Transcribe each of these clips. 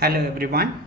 Hello everyone.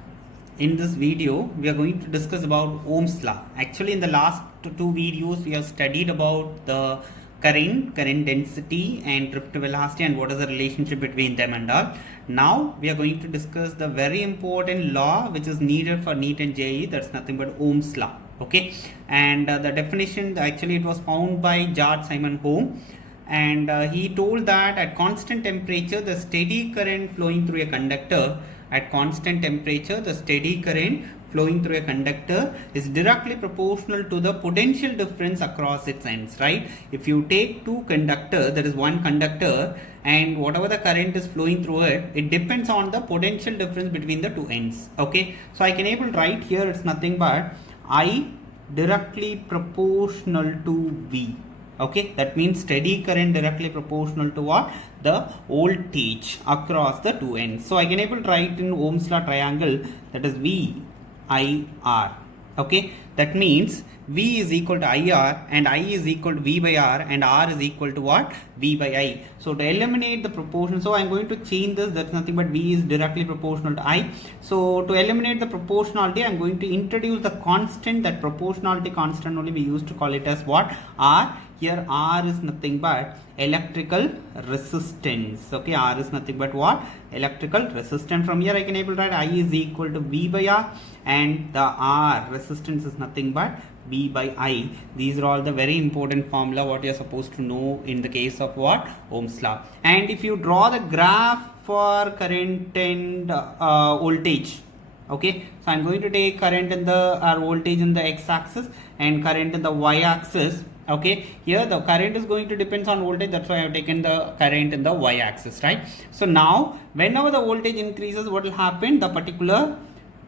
In this video, we are going to discuss about Ohm's law. Actually, in the last two videos, we have studied about the current density and drift velocity and what is the relationship between them and all. Now, we are going to discuss the very important law which is needed for NEET and JEE. That's nothing but Ohm's law. Okay, and the definition actually it was found by George Simon Ohm. And he told that at constant temperature, the steady current flowing through a conductor at constant temperature, the steady current flowing through a conductor is directly proportional to the potential difference across its ends, right? If you take two conductors, there is one conductor, and whatever the current is flowing through it, it depends on the potential difference between the two ends. Okay, so I can able to write here it's nothing but I directly proportional to V. Okay, that means steady current directly proportional to what? The voltage across the two ends. So I can able to write in Ohm's law triangle, that is V I R. Okay, that means V is equal to IR and I is equal to V by R and R is equal to what? V by I. So to eliminate the proportion, so I'm going to change this, that's nothing but V is directly proportional to I. So to eliminate the proportionality, I'm going to introduce the constant, that proportionality constant only we used to call it as what? R. Here R is nothing but electrical resistance. Okay, R is nothing but what? Electrical resistance. From here I can able to write I is equal to V by R and the R resistance is nothing but V by I. These are all the very important formula what you are supposed to know in the case of what? Ohm's law. And if you draw the graph for current and voltage, okay, so I'm going to take current in the voltage in the x-axis and current in the y-axis. Okay, here the current is going to depends on voltage, that's why I have taken the current in the y-axis, right? So now whenever the voltage increases, what will happen? The particular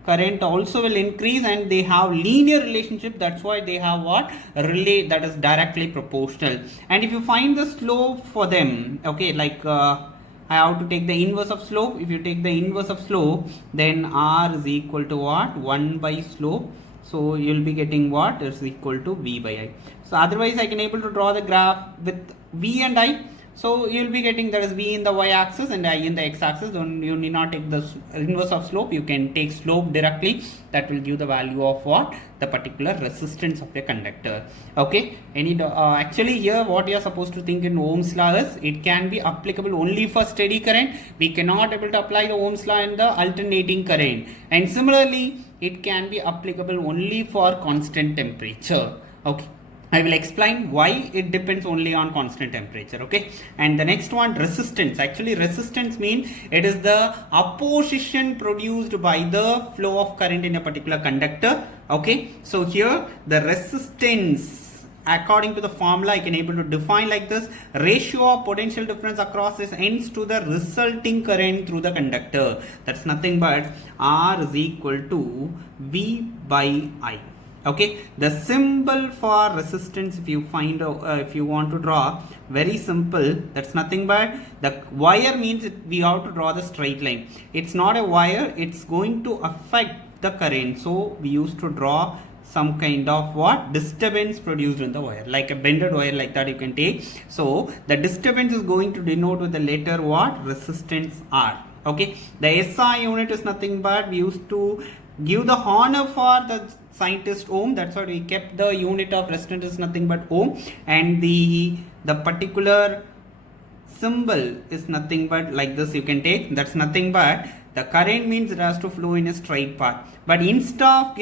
current also will increase and they have linear relationship, that's why they have what? Relay, that is directly proportional. And if you find the slope for them, okay, like I have to take the inverse of slope. If you take the inverse of slope, then R is equal to what? 1 by slope. So you will be getting what is equal to V by I. So otherwise I can able to draw the graph with V and I. So you will be getting that is V in the y-axis and I in the x-axis. You need not take the inverse of slope. You can take slope directly. That will give the value of what? The particular resistance of a conductor. Okay. Actually here what you are supposed to think in Ohm's law is it can be applicable only for steady current. We cannot able to apply the Ohm's law in the alternating current. And similarly, it can be applicable only for constant temperature. Okay. I will explain why it depends only on constant temperature. Okay, and the next one, resistance. Actually resistance means it is the opposition produced by the flow of current in a particular conductor. Okay, so here the resistance, according to the formula, I can able to define like this: ratio of potential difference across its ends to the resulting current through the conductor. That's nothing but R is equal to V by I. Okay, the symbol for resistance, if you find if you want to draw, very simple, that's nothing but the wire means we have to draw the straight line. It's not a wire, it's going to affect the current, so we used to draw some kind of what? Disturbance produced in the wire, like a bended wire, like that you can take. So the disturbance is going to denote with the letter what? Resistance R. Okay, the SI unit is nothing but we used to give the honor for the scientist Ohm, that's why we kept the unit of resistance is nothing but Ohm, and the particular symbol is nothing but like this you can take, that's nothing but the current means it has to flow in a straight path, but instead of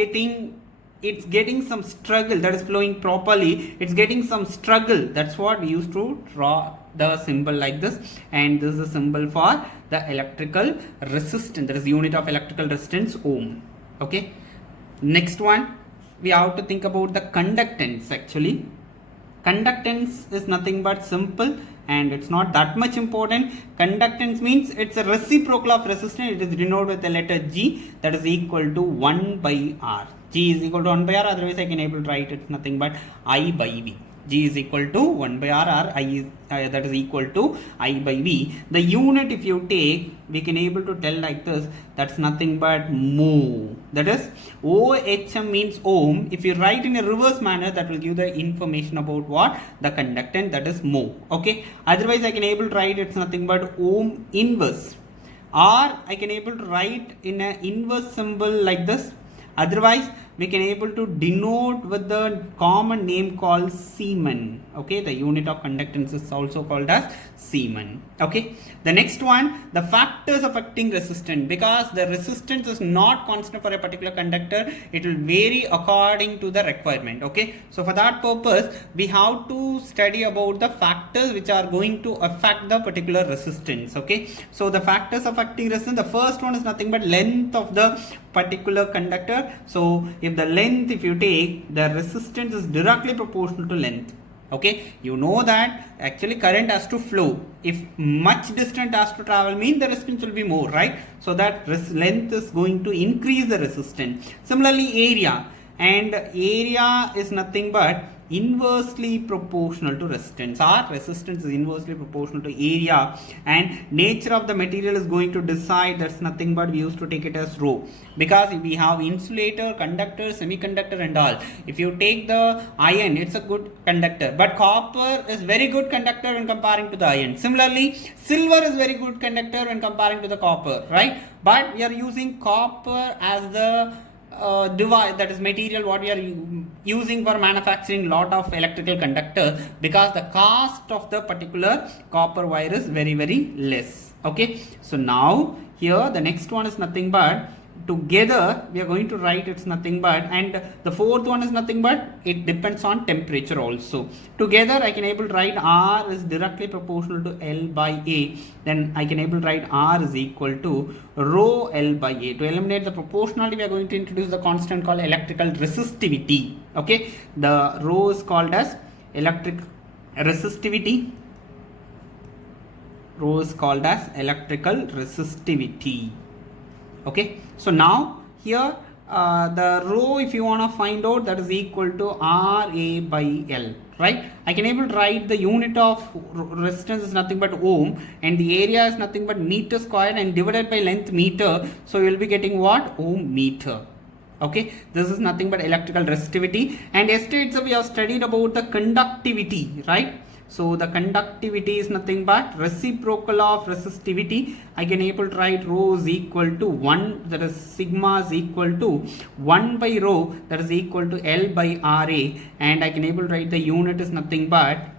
it's getting some struggle, that is flowing properly, it's getting some struggle, that's what we used to draw the symbol like this. And this is a symbol for the electrical resistance, that is unit of electrical resistance Ohm. Okay, next one we have to think about the conductance. Actually conductance is nothing but simple and it's not that much important. Conductance means it's a reciprocal of resistance, it is denoted with the letter G, that is equal to 1 by R. G is equal to 1 by R, otherwise I can able to write it's nothing but I by V. G is equal to 1 by R, I is that is equal to I by V. The unit if you take, we can able to tell like this, that's nothing but mho. That is OHM means ohm. If you write in a reverse manner, that will give the information about what? The conductance, that is mho. Okay, otherwise I can able to write it's nothing but ohm inverse. or I can able to write in an inverse symbol like this. Otherwise, we can able to denote with the common name called Siemens. Okay, the unit of conductance is also called as Siemens. Okay, the next one, the factors affecting resistance, because the resistance is not constant for a particular conductor, it will vary according to the requirement. Okay, so for that purpose, we have to study about the factors which are going to affect the particular resistance. Okay, so the factors affecting resistance, the first one is nothing but length of the particular conductor. So if the length, if you take, the resistance is directly proportional to length. Okay, you know that actually current has to flow. If much distance has to travel, mean the resistance will be more, right? So that length is going to increase the resistance. Similarly, area, and area is nothing but inversely proportional to resistance, or resistance is inversely proportional to area, and nature of the material is going to decide. That's nothing but we used to take it as rho, because we have insulator, conductor, semiconductor and all. If you take the iron, it's a good conductor, but copper is very good conductor when comparing to the iron. Similarly, silver is very good conductor when comparing to the copper, right? But we are using copper as the device, that is material what we are using for manufacturing lot of electrical conductor, because the cost of the particular copper wire is very less. Okay, so now here the next one is nothing but, together we are going to write it's nothing but, and the fourth one is nothing but, it depends on temperature also. Together I can able to write R is directly proportional to L by A. Then I can able to write R is equal to rho L by A. To eliminate the proportionality, we are going to introduce the constant called electrical resistivity. Okay, the rho is called as electric resistivity. Rho is called as electrical resistivity. Okay, so now here the rho, if you want to find out, that is equal to RA by L, right? I can able to write the unit of resistance is nothing but ohm, and the area is nothing but meter square, and divided by length meter, so you will be getting what? Ohm meter. Okay, this is nothing but electrical resistivity. And yesterday itself we have studied about the conductivity, right? So the conductivity is nothing but reciprocal of resistivity. I can able to write rho is equal to 1, that is sigma is equal to 1 by rho, that is equal to L by RA, and I can able to write the unit is nothing but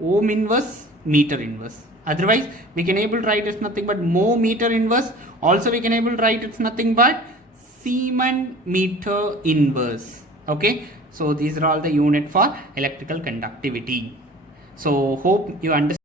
ohm inverse, meter inverse. Otherwise we can able to write it's nothing but mho meter inverse. Also we can able to write it's nothing but Siemens meter inverse. Okay, so these are all the unit for electrical conductivity. So hope you understand.